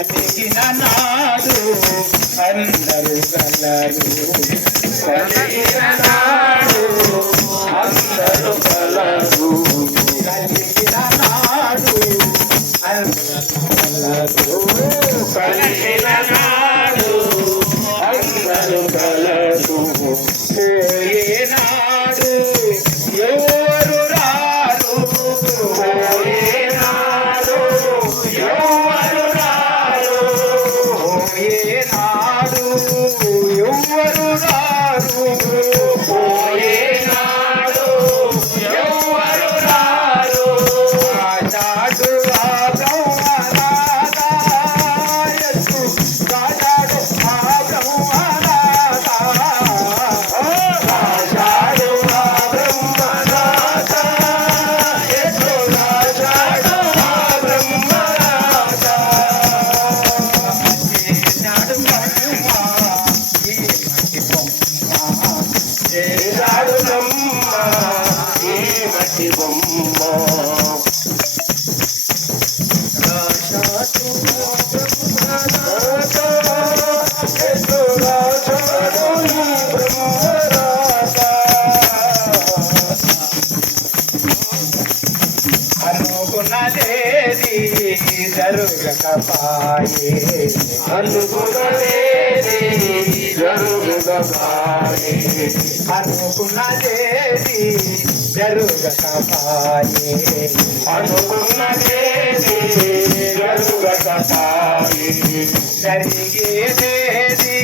కలిగిన నాడు అందరూ గలరు కలిగిన నాడు అందరూ గలరు కలిగిన నాడు అందరూ కలిగిన నాడు అందరూ గలరు పోయేనాడు ఎవరు రారు పోయేనాడు ఎవరు రారు పోయేనాడు ఎవరు రారు పోయేనాడు ఎవరు రారు రాజాడు ఆ బ్రహ్మనాథ యస్సు రాజాడు ఆ బ్రహ్మనాథ రాజాడు ఆ బ్రహ్మనాథ యస్సు రాజాడు ఆ బ్రహ్మనాథ చేశాడు బ్రహ్మ ఈ మట్టి బొమ్మ చేశాడు బ్రహ్మ ఈ మట్టి బొమ్మ అనుకున్నదేది జరుగకపాయే అనుకున్నదేది జరుగకపాయే అనుకున్నదేది జరుగకపాయే అనుకున్నదేది జరుగకపాయే జరిగేదేది